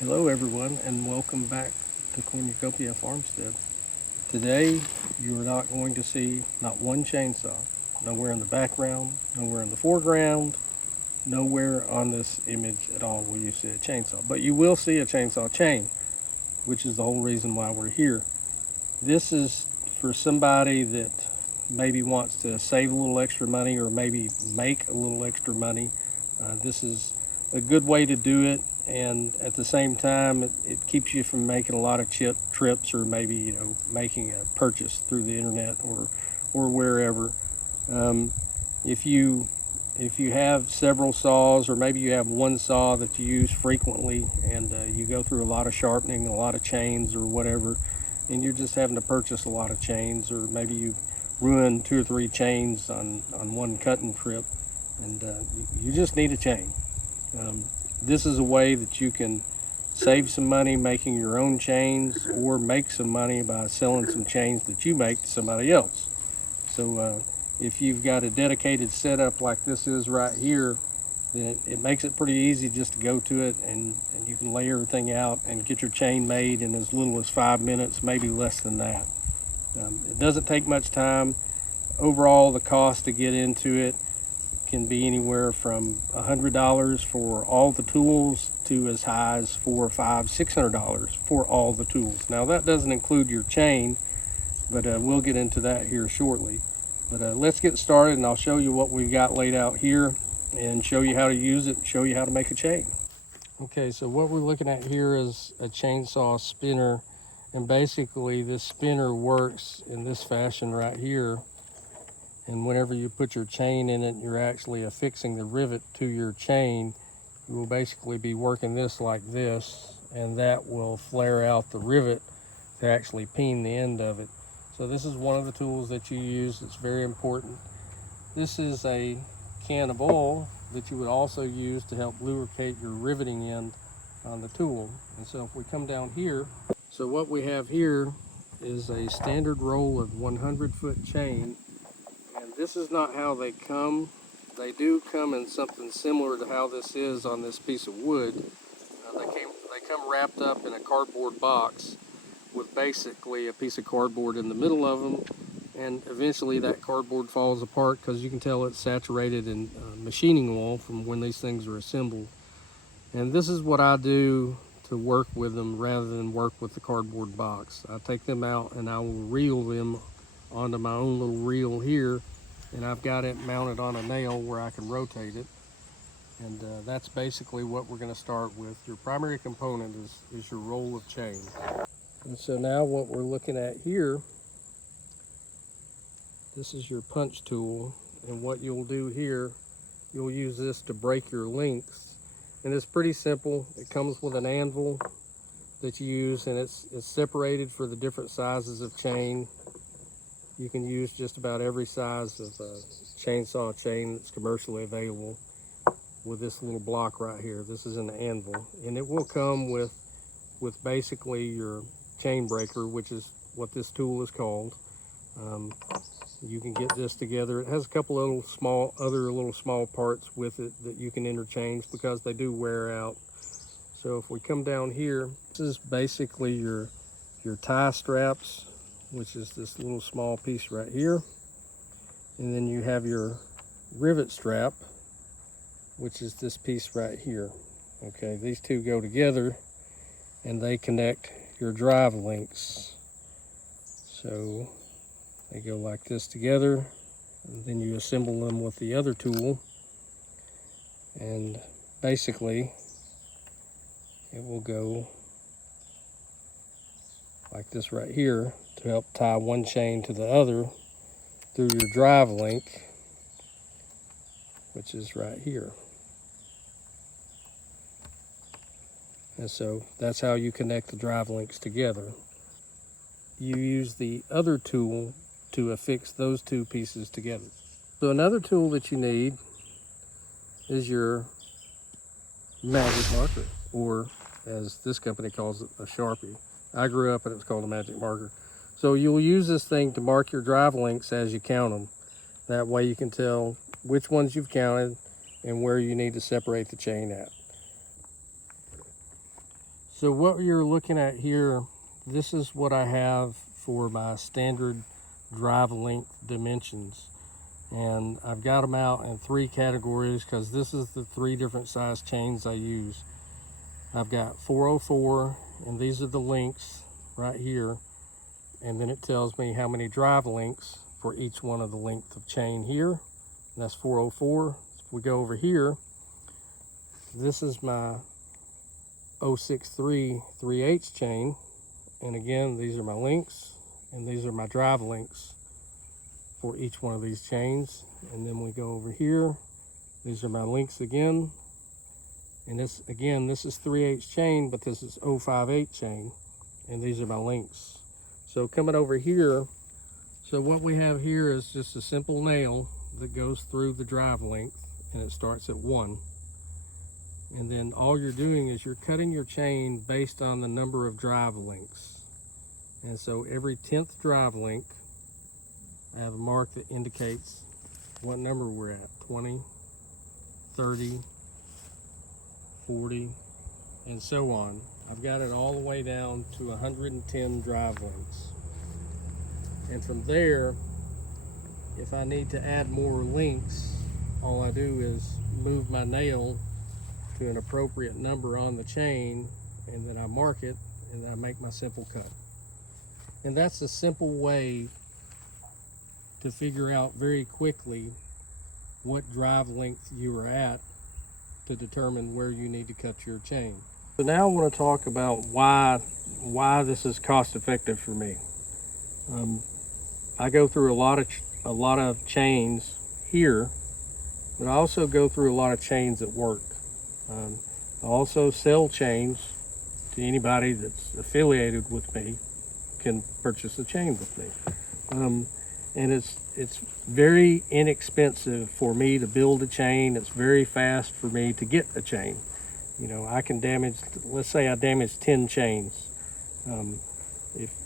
Hello everyone and welcome back to Cornucopia Farmstead. Today you are not going to see not one chainsaw, nowhere in the background, nowhere in the foreground, nowhere on this image at all will you see a chainsaw. But you will see a chainsaw chain, which is the whole reason why we're here. This is for somebody that maybe wants to save a little extra money or maybe make a little extra money. This is a good way to do it, and at the same time, it keeps you from making a lot of chip trips or maybe making a purchase through the internet or wherever. Um, if you if you have several saws, or maybe you have one saw that you use frequently, and you go through a lot of sharpening, a lot of chains or whatever, and you're just having to purchase a lot of chains, or maybe you ruin two or three chains on one cutting trip, and you just need a chain. Um, this is a way that you can save some money making your own chains, or make some money by selling some chains that you make to somebody else. So if you've got a dedicated setup like this is right here, then it makes it pretty easy just to go to it, and you can lay everything out and get your chain made in as little as 5 minutes, maybe less than that. It doesn't take much time. Overall, the cost to get into it can be anywhere from $100 for all the tools to as high as $400, $500, $600 for all the tools. Now that doesn't include your chain, but we'll get into that here shortly. But let's get started, and I'll show you what we've got laid out here and show you how to use it and show you how to make a chain. Okay, so what we're looking at here is a chainsaw spinner, and basically this spinner works in this fashion right here. And whenever you put your chain in it, you're actually affixing the rivet to your chain. You will basically be working this like this, and that will flare out the rivet to actually peen the end of it. So this is one of the tools that you use. It's very important. This is a can of oil that you would also use to help lubricate your riveting end on the tool. And so if we come down here, so what we have here is a standard roll of 100-foot chain, and this is not how they come. They do come in something similar to how this is on this piece of wood. They come wrapped up in a cardboard box with basically a piece of cardboard in the middle of them, and eventually that cardboard falls apart because you can tell it's saturated in machining oil from when these things are assembled. And this is what I do to work with them rather than work with the cardboard box. I take them out and I will reel them onto my own little reel here, and I've got it mounted on a nail where I can rotate it. And that's basically what we're going to start with. Your primary component is your roll of chain. And so now what we're looking at here, this is your punch tool, and what you'll do here, you'll use this to break your links. And it's pretty simple. It comes with an anvil that you use, and it's separated for the different sizes of chain. You can use just about every size of chainsaw chain that's commercially available with this little block right here. This is an anvil, and it will come with basically your chain breaker, which is what this tool is called. You can get this together. It has a couple other little small parts with it that you can interchange because they do wear out. So if we come down here, this is basically your tie straps, which is this little small piece right here. And then you have your rivet strap, which is this piece right here. Okay, these two go together and they connect your drive links. So they go like this together, and then you assemble them with the other tool, and basically it will go like this right here to help tie one chain to the other through your drive link, which is right here. And so that's how you connect the drive links together. You use the other tool to affix those two pieces together. So another tool that you need is your magic marker, or as this company calls it, a Sharpie. I grew up and it was called a magic marker. So you'll use this thing to mark your drive links as you count them. That way you can tell which ones you've counted and where you need to separate the chain at. So what you're looking at here, this is what I have for my standard drive length dimensions. And I've got them out in 3 categories because this is the 3 different size chains I use. I've got 404, and these are the links right here. And then it tells me how many drive links for each one of the length of chain here. And that's 404. If we go over here, this is my 063 3/8 chain. And again, these are my links, and these are my drive links for each one of these chains. And then we go over here, these are my links again, and this again, this is 3/8 chain, but this is 058 chain, and these are my links. So coming over here, so what we have here is just a simple nail that goes through the drive length, and it starts at 1. And then all you're doing is you're cutting your chain based on the number of drive links. And so every 10th drive link, I have a mark that indicates what number we're at: 20, 30, 40, and so on. I've got it all the way down to 110 drive links. And from there, if I need to add more links, all I do is move my nail to an appropriate number on the chain, and then I mark it, and then I make my simple cut. And that's a simple way to figure out very quickly what drive length you are at to determine where you need to cut your chain. So now I want to talk about why this is cost effective for me. I go through a lot of chains here, but I also go through a lot of chains at work. I also sell chains to anybody that's affiliated with me, can purchase a chain with me. And it's very inexpensive for me to build a chain. It's very fast for me to get a chain. You know, I can damage, let's say I damage 10 chains.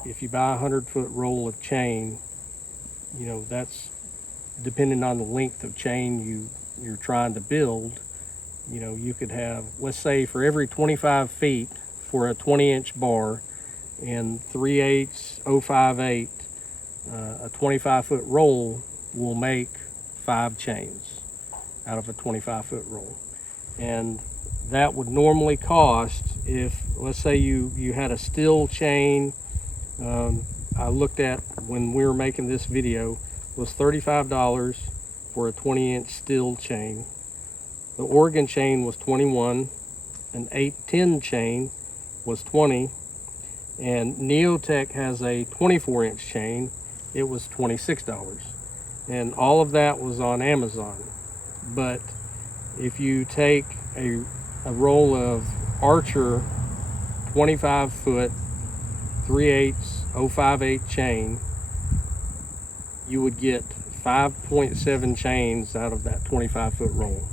If you buy a 100-foot roll of chain, you know, that's depending on the length of chain you're trying to build. You know, you could have, let's say for every 25 feet for a 20-inch bar and 3/8 058, a 25-foot roll will make 5 chains out of a 25-foot roll. And that would normally cost, if let's say you had a steel chain, I looked at when we were making this video, was $35 for a 20-inch steel chain. The Oregon chain was $21, an 810 chain was $20, and Neotech has a 24-inch chain. It was $26, and all of that was on Amazon. But if you take a roll of Archer 25-foot 3/8 058 chain, you would get 5.7 chains out of that 25-foot roll.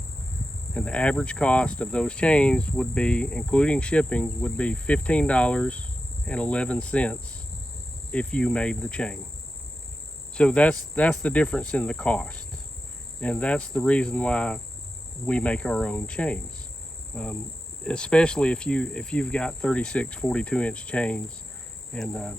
And the average cost of those chains would be, including shipping, would be $15.11 if you made the chain. So that's the difference in the cost, and that's the reason why we make our own chains. Especially if you've got 36, 42-inch chains, and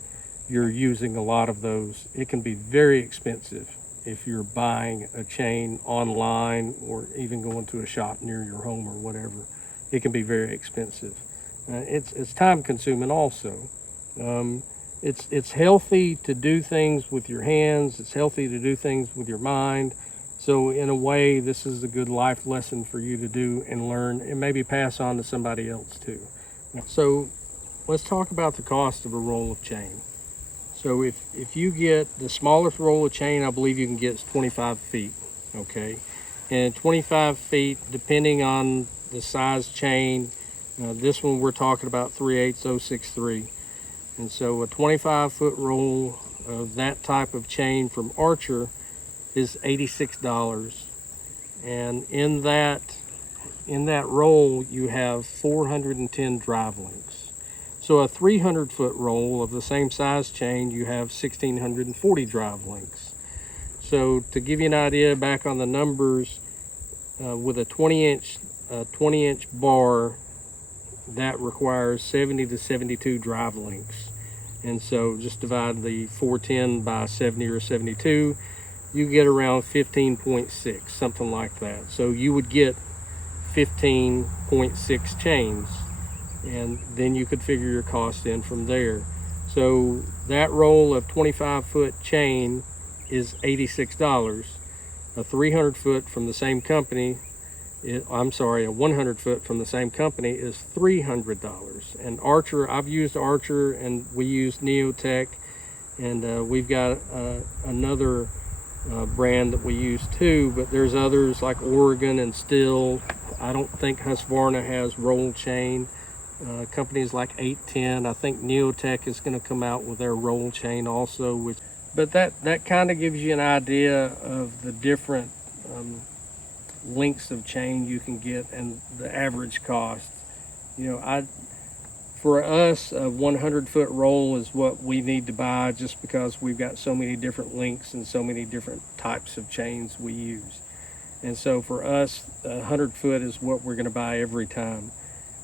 you're using a lot of those, it can be very expensive if you're buying a chain online or even going to a shop near your home or whatever. It can be very expensive. It's time consuming also. It's healthy to do things with your hands. It's healthy to do things with your mind. So in a way, this is a good life lesson for you to do and learn, and maybe pass on to somebody else too. So let's talk about the cost of a roll of chain. So if you get the smallest roll of chain, I believe you can get is 25 feet, okay? And 25 feet, depending on the size chain, this one we're talking about 3/8 063. And so a 25-foot roll of that type of chain from Archer is $86. And in that roll, you have 410 drive links. So a 300-foot roll of the same size chain, you have 1,640 drive links. So to give you an idea, back on the numbers, with a 20-inch bar that requires 70 to 72 drive links. And so just divide the 410 by 70 or 72, you get around 15.6, something like that. So you would get 15.6 chains, and then you could figure your cost in from there. So that roll of 25-foot chain is $86. A 300-foot from the same company, I'm sorry, a 100-foot from the same company is $300. And Archer, I've used Archer, and we use Neotech, and we've got another brand that we use too, but there's others like Oregon and Stihl. I don't think Husqvarna has roll chain. Companies like 810, I think Neotech is going to come out with their roll chain also. But that kind of gives you an idea of the different lengths of chain you can get and the average cost. You know, for us, a 100-foot roll is what we need to buy, just because we've got so many different lengths and so many different types of chains we use. And so for us, a 100-foot is what we're going to buy every time.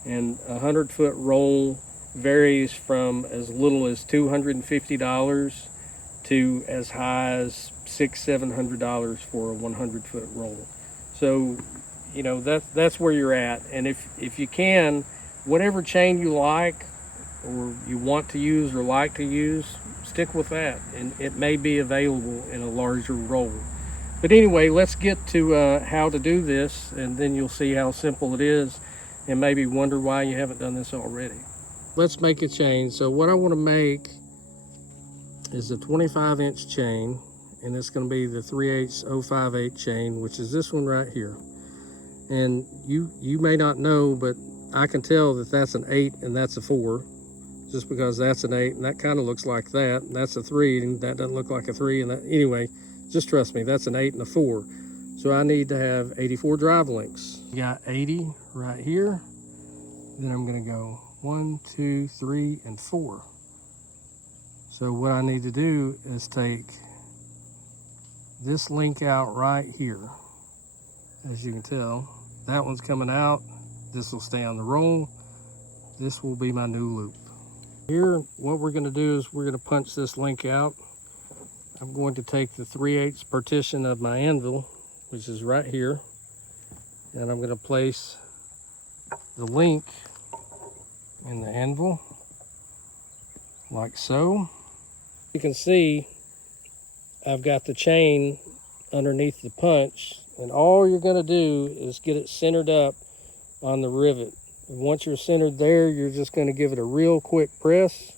And a 100-foot roll varies from as little as $250 to as high as $600-700 for a 100-foot roll. So, you know, that's where you're at. And if you can, whatever chain you like or you want to use or like to use, stick with that, and it may be available in a larger roll. But anyway, let's get to how to do this, and then you'll see how simple it is and maybe wonder why you haven't done this already. Let's make a chain. So what I want to make is a 25-inch chain, and it's going to be the 3/8 058 chain, which is this one right here. And you may not know, but I can tell that that's an 8 and that's a 4, just because that's an 8 and that kind of looks like that. And that's a 3 and that doesn't look like a 3. And that, anyway, just trust me, that's an 8 and a 4. So I need to have 84 drive links. Got 80 right here. Then I'm going to go 1, 2, 3, and 4. So what I need to do is take this link out right here. As you can tell, that one's coming out. This will stay on the roll. This will be my new loop. Here, what we're going to do is we're going to punch this link out. I'm going to take the 3/8 partition of my anvil, which is right here, and I'm going to place the link in the anvil like so. You can see I've got the chain underneath the punch, and all you're going to do is get it centered up on the rivet. And once you're centered there, you're just going to give it a real quick press.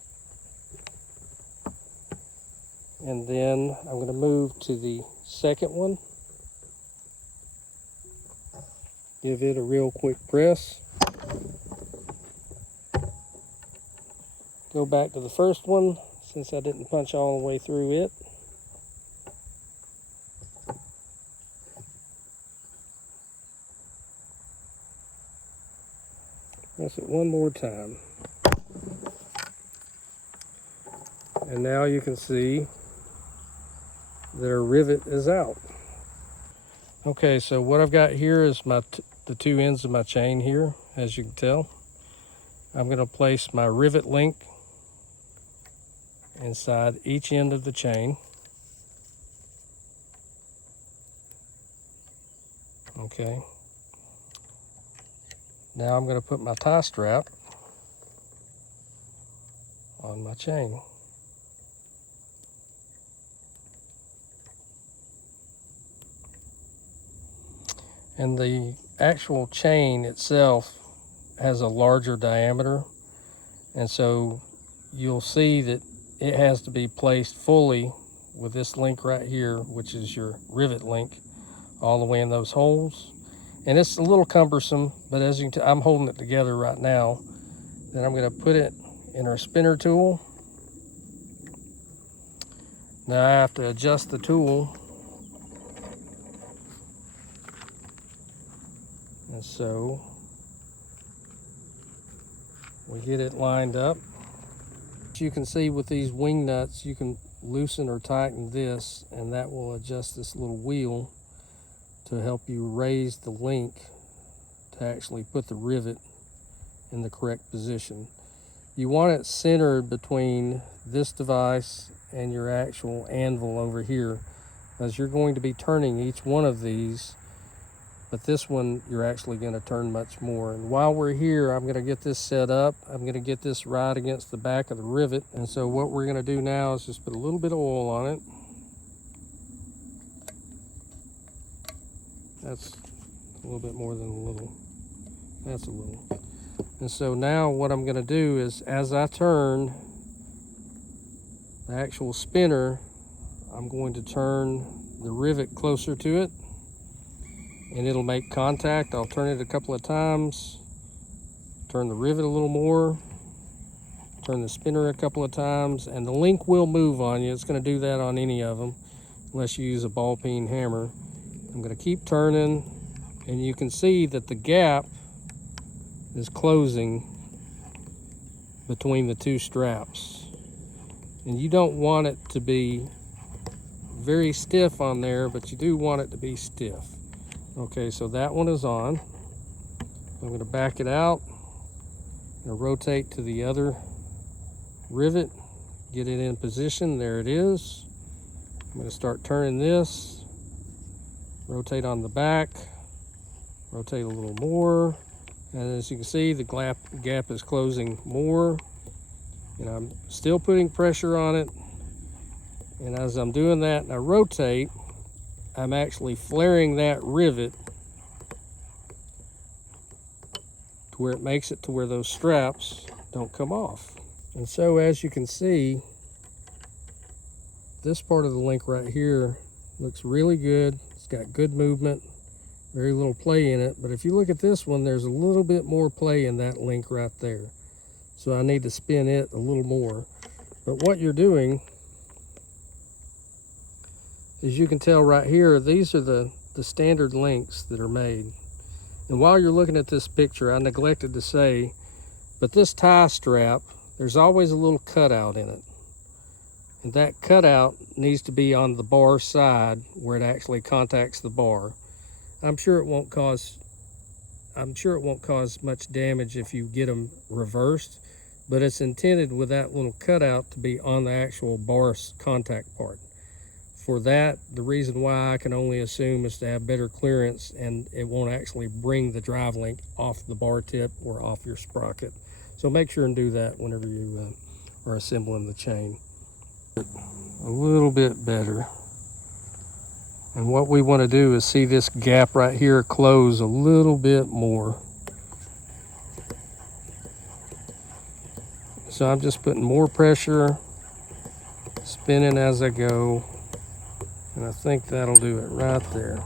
And then I'm going to move to the second one. Give it a real quick press. Go back to the first one, since I didn't punch all the way through it. Press it one more time. And now you can see that our rivet is out. Okay, so what I've got here is the two ends of my chain here, as you can tell. I'm going to place my rivet link inside each end of the chain. Okay. Now I'm going to put my tie strap on my chain. And the actual chain itself has a larger diameter, and so you'll see that it has to be placed fully with this link right here, which is your rivet link, all the way in those holes. And it's a little cumbersome, but as you can tell, I'm holding it together right now. Then I'm going to put it in our spinner tool. Now I have to adjust the tool. And so we get it lined up. As you can see with these wing nuts, you can loosen or tighten this, and that will adjust this little wheel to help you raise the link to actually put the rivet in the correct position. You want it centered between this device and your actual anvil over here, as you're going to be turning each one of these, but this one you're actually going to turn much more. And while we're here, I'm going to get this set up. I'm going to get this right against the back of the rivet. And so what we're going to do now is just put a little bit of oil on it. That's a little bit more than a little. That's a little. And so now what I'm going to do is, as I turn the actual spinner, I'm going to turn the rivet closer to it, and it'll make contact. I'll turn it a couple of times, turn the rivet a little more, turn the spinner a couple of times, and the link will move on you. It's going to do that on any of them, unless you use a ball peen hammer. I'm going to keep turning, and you can see that the gap is closing between the two straps. And you don't want it to be very stiff on there, but you do want it to be stiff. Okay, so that one is on. I'm going to back it out. I'm going to rotate to the other rivet, get it in position. There it is. I'm going to start turning this, rotate on the back, rotate a little more, and as you can see, the gap is closing more, and I'm still putting pressure on it. And as I'm doing that and I rotate, I'm actually flaring that rivet to where it makes it to where those straps don't come off. And so as you can see, this part of the link right here looks really good. It's got good movement, very little play in it. But if you look at this one, there's a little bit more play in that link right there. So I need to spin it a little more. But what you're doing, as you can tell right here, these are the standard links that are made. And while you're looking at this picture, I neglected to say, but this tie strap, there's always a little cutout in it. And that cutout needs to be on the bar side where it actually contacts the bar. I'm sure it won't cause much damage if you get them reversed, but it's intended with that little cutout to be on the actual bar contact part. For that, the reason why I can only assume is to have better clearance, and it won't actually bring the drive link off the bar tip or off your sprocket. So make sure and do that whenever you are assembling the chain. A little bit better. And what we want to do is see this gap right here close a little bit more. So I'm just putting more pressure, spinning as I go. And I think that'll do it right there.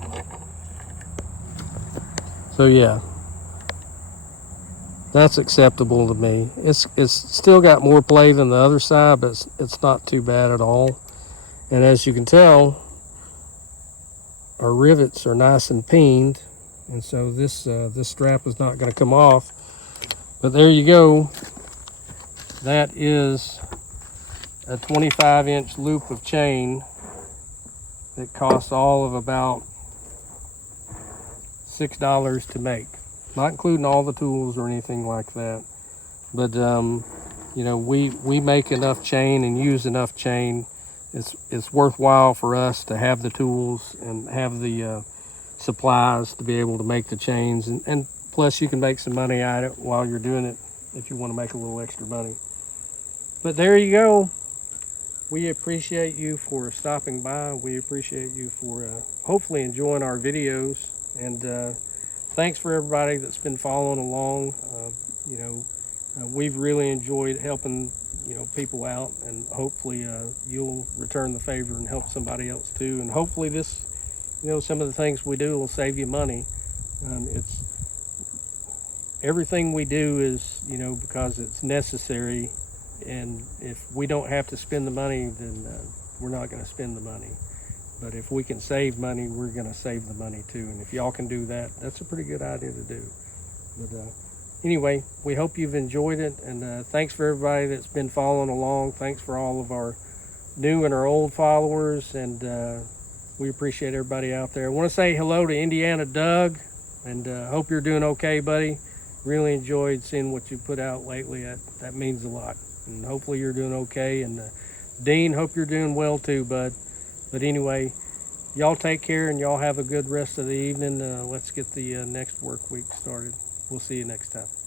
So yeah, that's acceptable to me. It's still got more play than the other side, but it's not too bad at all. And as you can tell, our rivets are nice and peened, and so this strap is not going to come off. But there you go. That is a 25-inch loop of chain. It costs all of about $6 to make, not including all the tools or anything like that. But you know, we make enough chain and use enough chain. It's worthwhile for us to have the tools and have the supplies to be able to make the chains, and plus you can make some money at it while you're doing it if you want to make a little extra money. But there you go. We appreciate you for stopping by. We appreciate you for hopefully enjoying our videos. And thanks for everybody that's been following along. You know, we've really enjoyed helping, you know, people out, and hopefully you'll return the favor and help somebody else too. And hopefully this, you know, some of the things we do will save you money. It's everything we do is, you know, because it's necessary. And if we don't have to spend the money, then we're not going to spend the money. But if we can save money, we're going to save the money too. And if y'all can do that, that's a pretty good idea to do. But anyway, we hope you've enjoyed it. And thanks for everybody that's been following along. Thanks for all of our new and our old followers. And we appreciate everybody out there. I want to say hello to Indiana Doug. And hope you're doing okay, buddy. really enjoyed seeing what you put out lately. That means a lot. And hopefully you're doing okay. And Dean, hope you're doing well too, bud. But anyway, y'all take care and y'all have a good rest of the evening. Let's get the next work week started. We'll see you next time.